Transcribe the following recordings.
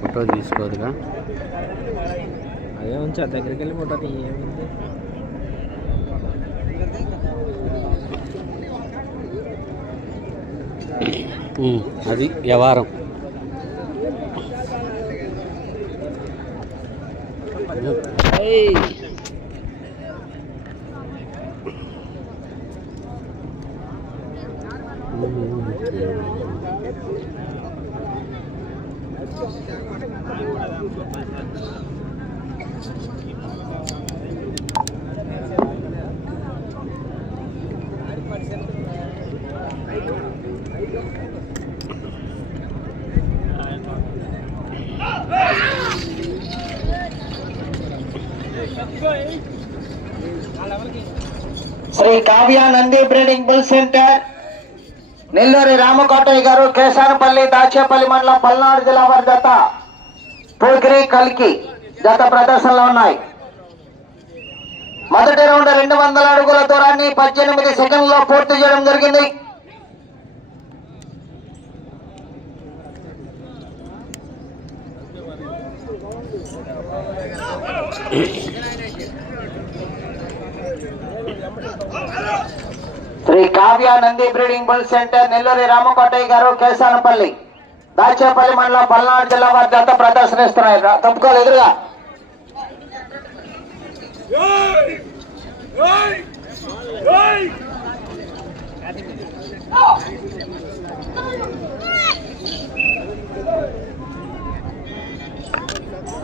Photo తీసుకోదుగా? అదే ఉంచా దగ్గరికి వెళ్ళి ఫోటో ఏమైంది? అది వ్యవహారం. Shri Kavya Nandi breeding bull centre. Nelluri Ramakotayya garu Kesanapalli Dachepalli మండలం పల్నాడు జిల్లా వారి జత. పోకిరి కలికి జత ప్రదర్శనలో ఉన్నాయి. మొదటి రౌండ్ రెండు వందల అడుగుల దూరాన్ని పద్దెనిమిది సెకండ్లో పూర్తి చేయడం జరిగింది. Shri Kavya Nandi breeding bull centre Nelluri Ramakotayya garu Kesanapalli Dachepalli మండలం పల్నాడు జిల్లా వారి జత ప్రదర్శనిస్తున్నాయి. రా- తప్పుకోవాలి ఎదురుగా.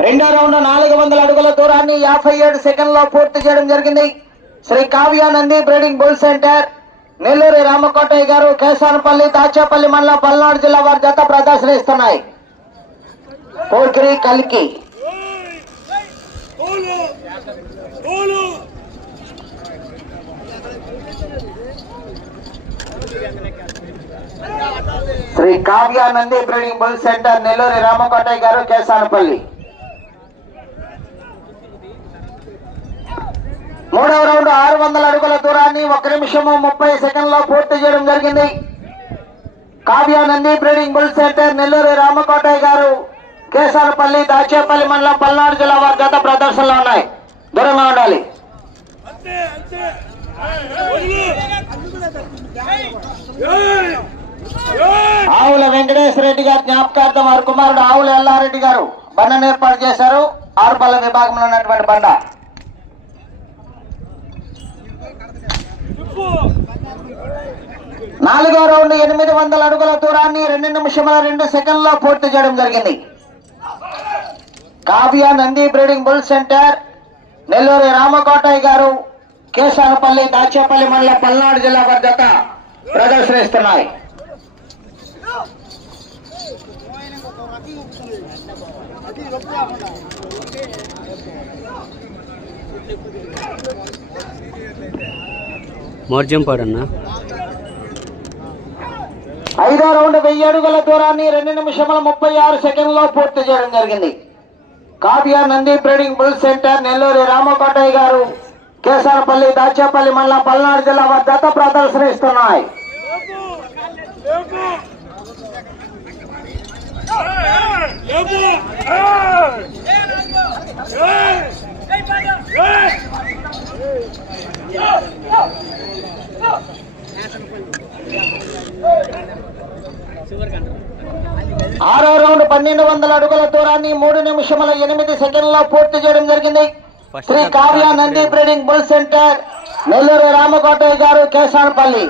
రెండో రౌండ్ నాలుగు వందల అడుగుల దూరాన్ని యాభై ఏడు సెకండ్లో పూర్తి చేయడం జరిగింది. Shri Kavya Nandi breeding bull centre Nelluri Ramakotayya garu Kesanapalli Dachepalli మండలం పల్నాడు జిల్లా వారి జత ప్రదర్శనిస్తున్నాయి. కోకిరి కలికి. Shri Kavya Nandi breeding bull centre Nelluri Ramakotayya garu Kesanapalli. మూడవ రౌండ్ ఆరు వందల అడుగుల దూరాన్ని ఒక నిమిషము ముప్పై సెకండ్లో పూర్తి చేయడం జరిగింది. Kavya Nandi breeding bull centre Nellore Ramakotayya garu Kesarapalli Dachepalli మండలం పల్నాడు జిల్లా వారి గత ప్రదర్శనలో ఉన్నాయి. దూరంగా ఉండాలి. ఆవుల వెంకటేశ్వర రెడ్డి గారి జ్ఞాపకార్థం వారి కుమారుడు ఆవుల ఎల్లారెడ్డి గారు బండను ఏర్పాటు చేశారు. ఆరుపల్ల విభాగంలో ఉన్నటువంటి బండ. నాలుగో రౌండ్ ఎనిమిది వందల అడుగుల దూరాన్ని రెండు నిమిషముల రెండు సెకండ్లో పూర్తి చేయడం జరిగింది. Kavya Nandi breeding bull centre. Nelluri Ramakotayya garu Kesanapalli Dachepalli మండలం పల్నాడు జిల్లా భద్రత ప్రదర్శనిస్తున్నాయి. మోర్జం పాడన్నా ఐదో రౌండ్ వెయ్యి అడుగుల దూరాన్ని రెండు నిమిషముల ముప్పై ఆరు సెకండ్లో పూర్తి చేయడం జరిగింది. Kavya Nandi breeding bull centre Nelluri Ramakotayya garu Kesarapalli Dachepalli మండలం పల్నాడు జిల్లా వారి గత ప్రదర్శనిస్తున్నాయి. ఆరో రౌండ్ పన్నెండు వందల అడుగుల దూరాన్ని మూడు నిమిషముల ఎనిమిది సెకండ్లో పూర్తి చేయడం జరిగింది. Shri Kavya Nandi breeding bull centre. Nellore Ramakotayya garu Kesanapalli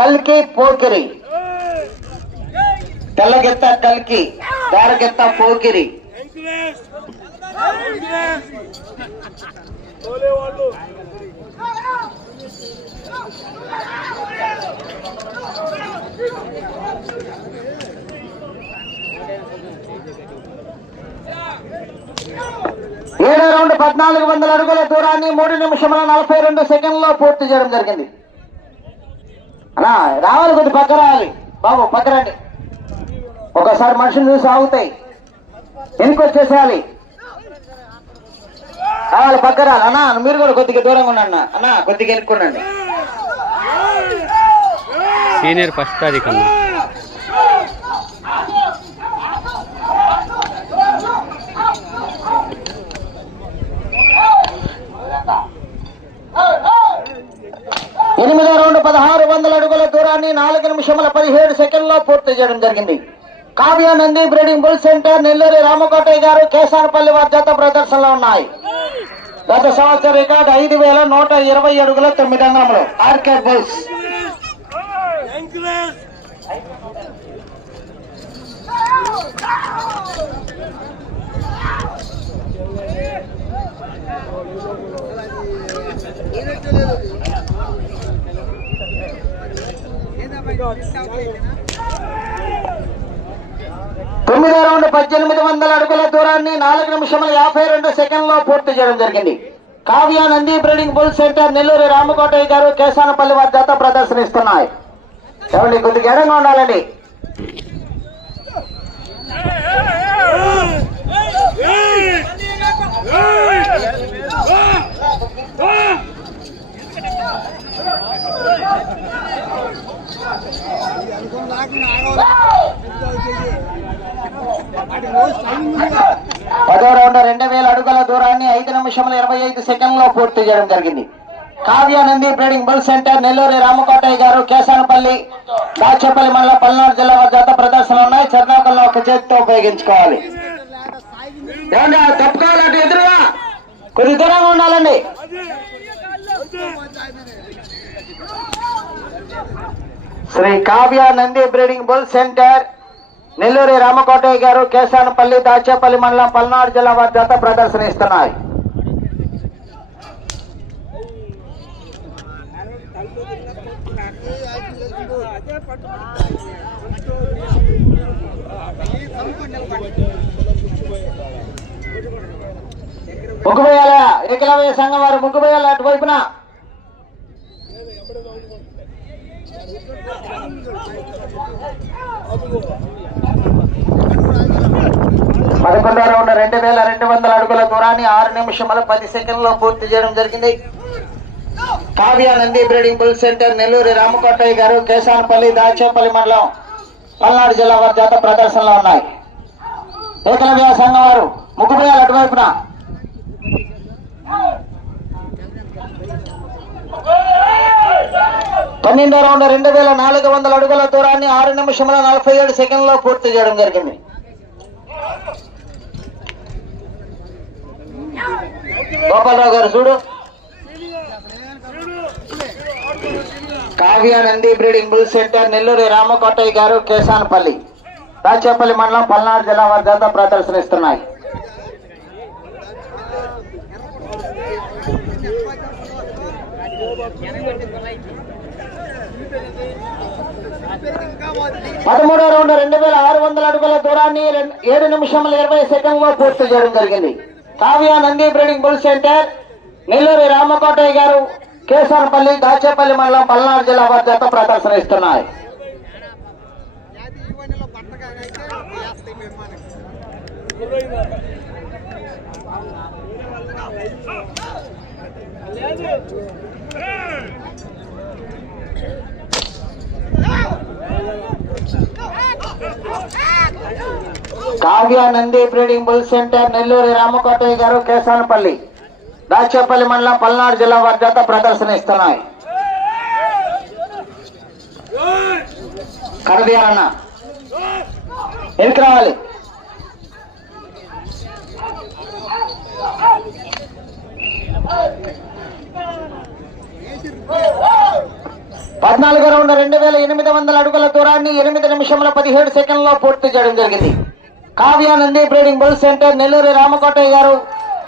కల్కి పోకిరి. తెల్లగెత్త కల్కి దారగెత్త పోకిరి. ఏడో రౌండ్ పద్నాలుగు వందల అడుగుల దూరాన్ని మూడు నిమిషముల నలభై రెండు సెకండ్లో పూర్తి చేయడం జరిగింది. అలా రావాలి కొద్ది పక్క రావాలి. బాబు పక్క రండి. ఒకసారి మనుషులు చూసి ఆగుతాయి. వెనక్కి కావాలి పక్కరాలి అన్నా మీరు కూడా కొద్దిగా దూరంగా ఉండండి అన్న. అన్నా కొద్దిగా వెనుక్కోండి సీనియర్ ఫస్ట్ తారీఖు అన్న ఎనిమిదో రౌండ్ పదహారు వందల అడుగుల దూరాన్ని నాలుగు నిమిషముల పదిహేడు సెకండ్లో పూర్తి చేయడం జరిగింది. Kavya Nandi breeding bull centre Nelluri Ramakotayya garu Kesanapalli జత ప్రదర్శనలో ఉన్నాయి. గత సంవత్సరం రికార్డు ఐదు వేల నూట ఇరవై అడుగుల తొమ్మిది అంగంలో ఆర్కే బుల్స్. తొమ్మిదో రౌండ్ పద్దెనిమిది వందల అడుగుల దూరాన్ని నాలుగు నిమిషముల యాభై రెండు సెకండ్లో పూర్తి చేయడం జరిగింది. Kavya Nandi breeding bull centre Nellore Ramakotayya garu Keshanapalli వారి జత ప్రదర్శనిస్తున్నాయి. ఏమండి కొద్దిగా ఎడంగా ఉండాలండి? పదో రౌండ్ రెండు వేల అడుగుల దూరాన్ని ఐదు నిమిషముల ఇరవై ఐదు సెకండ్లో పూర్తి చేయడం జరిగింది. Kavyanandi breeding bull centre Nelluri Ramakotaiah garu Kesanapalli Dachepalli మండలం పల్నాడు జిల్లా వారి జత ప్రదర్శనలు ఉన్నాయి. చర్నాకల్లో ఒక చేతితో ఉపయోగించుకోవాలి. తప్పుకోవాలంటే ఎదురుగా? కొద్ది దూరంగా ఉండాలండి. Shri Kavya Nandi breeding bull centre Nelluri Ramakotayya garu Kesanapalli Dachepalli మండలం పల్నాడు జిల్లా వారి జత ప్రదర్శన ఇస్తున్నాయి ముగ్గుపోయాల ఏకలవ్య సంఘం వారు ముగ్గుపోయాల అటువైపున. పదకొండవ రౌండ్ రెండు వేల రెండు వందల అడుగుల దూరాన్ని ఆరు నిమిషముల పది సెకండ్లో పూర్తి చేయడం జరిగింది. Kavyanandi breeding bull centre Nellore Ramakotayya garu Keshanapalli Dachepalli మండలం పల్నాడు జిల్లా వారి జత ప్రదర్శనలో ఉన్నాయి. ఏకలవ్య సంఘం వారు ముగ్గుపోయాలు అటువైపున. పన్నెండో రౌండ్ రెండు వేల నాలుగు వందల అడుగుల దూరాన్ని ఆరు నిమిషముల నలభై ఏడు సెకండ్లో పూర్తి చేయడం జరిగింది. గోపాలరావు గారు చూడు. Kavya Nandi breeding bull centre Nellore Ramakotayya garu Keshanapalli. Rachepalli మండలం పల్నాడు జిల్లా వారి ప్రదర్శనిస్తున్నాయి. పదమూడో రౌండ్ రెండు వేల ఆరు వందల అడుగుల దూరాన్ని ఏడు నిమిషముల ఇరవై సెకండ్లో పూర్తి చేయడం జరిగింది. Kavya Nandi breeding bull centre. Nelluri Ramakotayya garu Kesarapalli Dachepalli మండలం పల్నాడు జిల్లా వారి జత ప్రదర్శన ఇస్తున్నాయి Kavya Nandi breeding bull centre Nelluri Ramakotayya garu Kesanapalli. Dachepalli మండలం పల్నాడు జిల్లా వర్గత ప్రదర్శన ఇస్తున్నాయి కడదీయాలన్న ఎందుకు రావాలి? పద్నాలుగు రౌండ్ రెండు వేల ఎనిమిది వందల అడుగుల దూరాన్ని ఎనిమిది నిమిషంలో పదిహేడు సెకండ్లో పూర్తి చేయడం జరిగింది. Kavya Nandi breeding bull centre Nelluri Ramakotayya garu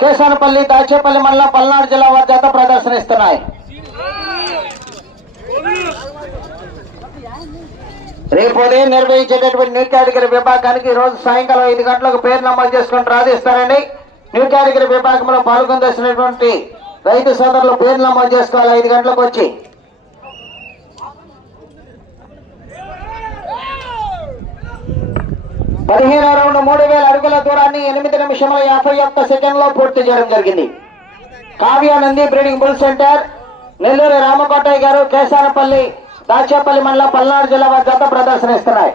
Kesanapalli Dachepalli మండలం పల్నాడు జిల్లా వారి జత ప్రదర్శన ఇస్తున్నాయి రేపు ఉదయం నిర్వహించేటటువంటి న్యూ కేటగిరీ విభాగానికి ఈ రోజు సాయంకాలం ఐదు గంటలకు పేరు నమోదు చేసుకుని రాధిస్తారండి న్యూ కేటగిరీ విభాగంలో పాల్గొందేసినటువంటి రైతు సోదరులు పేరు నమోదు చేసుకోవాలి. ఐదు గంటలకు వచ్చి పదిహేను రౌండ్ మూడు వేల అడుగుల దూరాన్ని ఎనిమిది నిమిషముల యాభై ఒక్క సెకండ్లో పూర్తి చేయడం జరిగింది. Kavyanandi breeding bull centre. Nellore Ramakotayya garu Kesanapalli Dachepalli మండలం పల్నాడు జిల్లా వారి జత ప్రదర్శన ఇస్తున్నాయి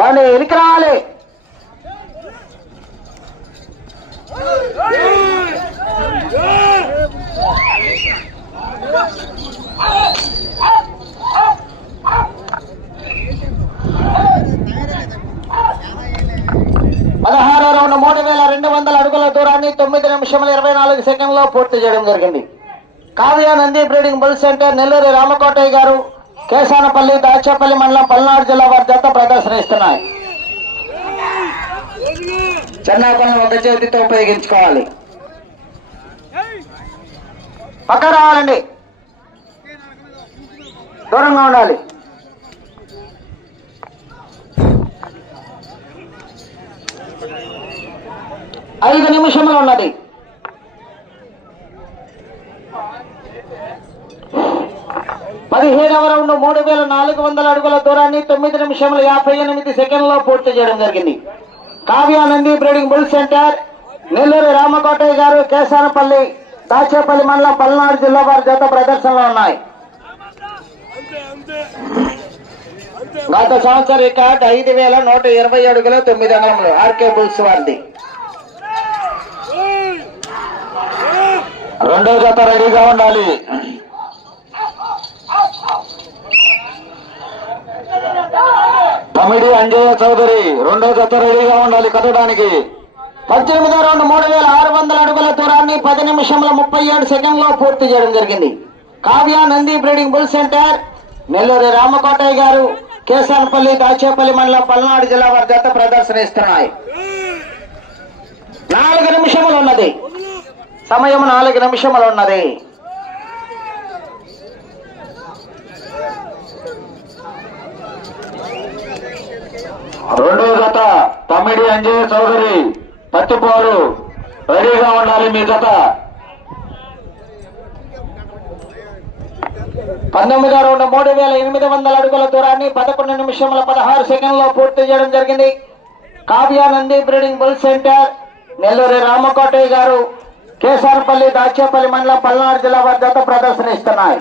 ఏమండి ఎనికి రావాలి. పదహారు మూడు వేల రెండు వందల అడుగుల దూరాన్ని తొమ్మిది నిమిషముల ఇరవై నాలుగు సెకండ్లో పూర్తి చేయడం జరిగింది. Kavya Nandi breeding bull centre Nellore Ramakotayya garu Kesanapalli Dachepalli మండలం పల్నాడు జిల్లా వారి జత ప్రదర్శన ఇస్తున్నాయి చెన్నాపల్లి ఒక చేతితో ఉపయోగించుకోవాలి. పక్క రావాలండి. దూరంగా ఉండాలి. ఐదు నిమిషములు ఉన్నది. పదిహేడవ రౌండ్ మూడు వేల నాలుగు వందల అడుగుల దూరాన్ని తొమ్మిది నిమిషముల యాభై ఎనిమిది సెకండ్లో పూర్తి చేయడం జరిగింది. Kavyanandi breeding bull centre. Nellore Ramakotayya garu Kesanapalli Dachepalli మండలం పల్నాడు జిల్లా వారి జత ప్రదర్శనలో ఉన్నాయి. గత సంవత్సరం రికార్డ్ ఐదు వేల నూట ఇరవై అడుగుల తొమ్మిది అంగళములు ఆర్కే బుల్స్ వారిది. రెండో జత రెడీగా ఉండాలి. తమిడి అంజయ్య చౌదరి రెండో జత రెడీగా ఉండాలి కట్టడానికి. పద్దెనిమిదో రౌండ్ మూడు వేల ఆరు వందల అడుగుల దూరాన్ని పది నిమిషంలో ముప్పై ఏడు సెకండ్లో పూర్తి చేయడం జరిగింది. Kavya Nandi breeding bull centre. Nellore Ramakotayya garu Kesanapalli Dachepalli మండలం పల్నాడు జిల్లా వారి జత ప్రదర్శన ఇస్తున్నాయి. నాలుగు నిమిషములు ఉన్నది. సమయం నాలుగు నిమిషములు ఉన్నది. రెండో జత తమిడి అంజయ్య చౌదరి పత్తిపోరు రెడీగా ఉండాలి మీ జత. పంతొమ్మిదో రౌండ్ మూడు వేల ఎనిమిది వందల అడుగుల దూరాన్ని పదకొండు నిమిషముల పదహారు సెకండ్లో పూర్తి చేయడం జరిగింది. Kavya Nandi breeding bull centre Nellore Ramakotayya garu Kesarapalli Dachepalli మండలం పల్నాడు జిల్లా వారి జత ప్రదర్శన ఇస్తున్నాయి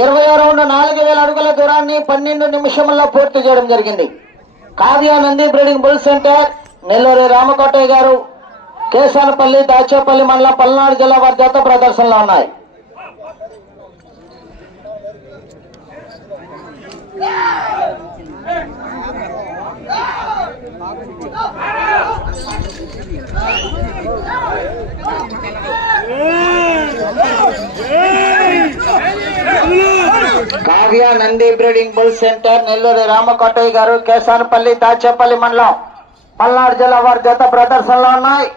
ఇరవై రౌండ్ నాలుగు వేల అడుగుల దూరాన్ని పన్నెండు నిమిషంలో పూర్తి చేయడం జరిగింది. Kavya Nandi breeding bull centre Nelluri Ramakotayya garu Kesanapalli Dachepalli మండలం పల్నాడు జిల్లా వారి జత ప్రదర్శనలో ఉన్నాయి. Kavya Nandi breeding bull centre Nellore Ramakotayya garu Keshanapalli Dachepalli మండలం పల్నాడు జిల్లా వారి జత ప్రదర్శనలో ఉన్నాయి.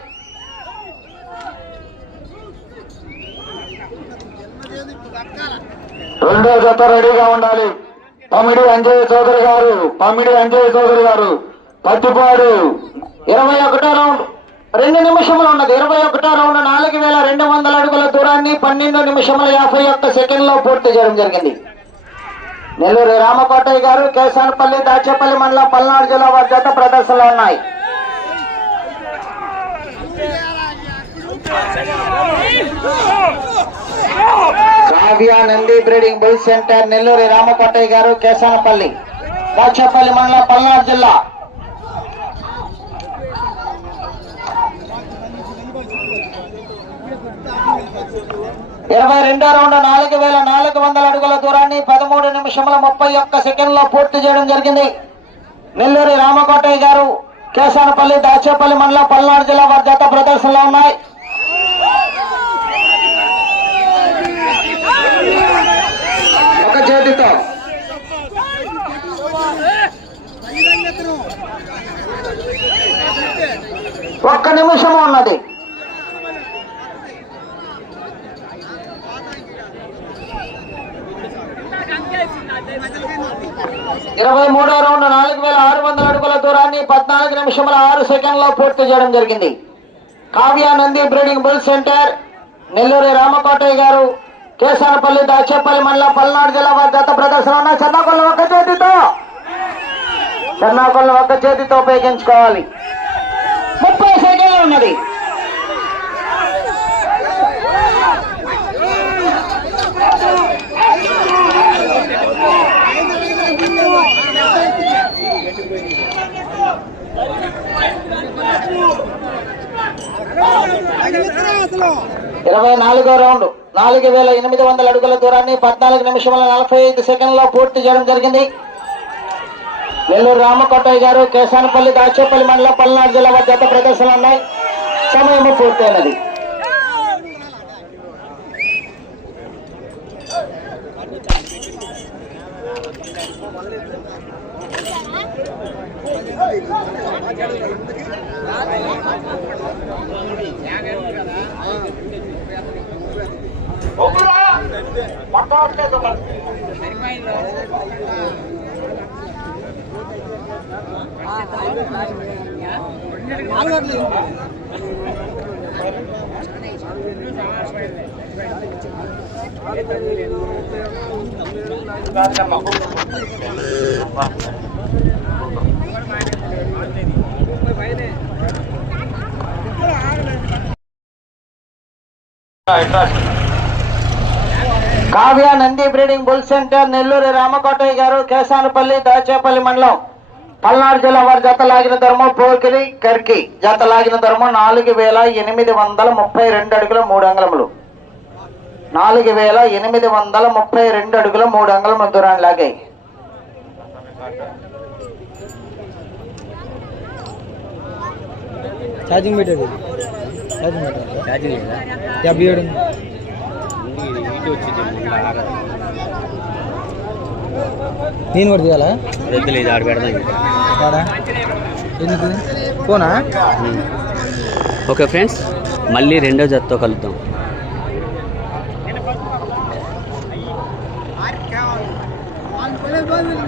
రెండో జత రెడీగా ఉండాలి. పమిడి అంజయ్య చౌదరి గారు పమిడి అంజయ్య చౌదరి గారు పత్తిపాడు. ఇరవై ఒకటో రౌండ్ రెండు నిమిషములు ఉన్నది. ఇరవై ఒకటో రౌండ్ నాలుగు వేల రెండు వందల అడుగుల దూరాన్ని పన్నెండు నిమిషముల యాభై ఒక్క సెకండ్లో పూర్తి చేయడం జరిగింది. నెల్లూరు రామకోటయ్య గారు కేసానపల్లి దాచేపల్లి మండలం పల్నాడు జిల్లా వారి జత ప్రదర్శనలో ఉన్నాయి. Kavya Nandi breeding bull centre Nelluri Ramakotayya garu Kesanapalli. Dachepalli మండలం పల్నాడు జిల్లా. ఇరవై రెండో రౌండ్ నాలుగు వేల నాలుగు వందల అడుగుల దూరాన్ని పదమూడు నిమిషముల ముప్పై ఒక్క సెకండ్లో పూర్తి చేయడం జరిగింది. నెల్లూరి రామకోటయ్య గారు కేసానపల్లి దాచేపల్లి మండలం పల్నాడు జిల్లా వారి జత ప్రదర్శనలో ఉన్నాయి. ఒక ఒక్క నిమిషం ఉన్నది. ఇరవై మూడో రౌండ్ నాలుగు వేల ఆరు వందల అడుగుల దూరాన్ని పద్నాలుగు నిమిషముల ఆరు సెకండ్లో పూర్తి చేయడం జరిగింది. Kavya Nandi breeding bull centre Nelluri Ramakotayya garu Kesarapalli Dachepalli మండలం పల్నాడు జిల్లా వారి గత ప్రదర్శన ఉన్న చెన్నాకొల్లు ఒక్క చేతితో. చెన్నాకొల్లు ఒక్క చేతితో ఉపయోగించుకోవాలి. ముప్పై సెకండ్లు ఉన్నది. ఇరవై నాలుగో రౌండ్. నాలుగు వేల ఎనిమిది వందల అడుగుల దూరాన్ని పద్నాలుగు నిమిషముల నలభై ఐదు సెకండ్లో పూర్తి చేయడం జరిగింది. నెల్లూరు రామకొట్టయ్య గారు కేసానపల్లి దాచేపల్లి మండలం పల్నాడు జిల్లా వద్ద జత ప్రదర్శనలు ఉన్నాయి. సమయం పూర్తయినది. నాలుగు Kavya Nandi breeding bull centre Nelluri Ramakotayya garu Kesanapalli Dachepalli మండలం. పల్నాడు జిల్లా వారి జత లాగిన ధర్మం పోకిరి కర్కి. జత లాగిన ధర్మం నాలుగు వేల ఎనిమిది వందల ముప్పై రెండు అడుగుల మూడు అంగళములు నాలుగు వేల ఎనిమిది వందల ముప్పై రెండు అడుగుల మూడు అంగళముల దూరాన్ని లాగాయి. ఛార్జింగ్ పెట్టేది ఛార్జింగ్ ఛార్జింగ్ లేదా డెబ్బై ఏడు ఉంది, ఇది ఇటు వచ్చింది. నేను కూడా తీయాలా? వద్దులే ఇది ఆడ పెడదాం. ఎందుకు ఫోనా? ఓకే ఫ్రెండ్స్ మళ్ళీ రెండో జతతో కలుద్దాం.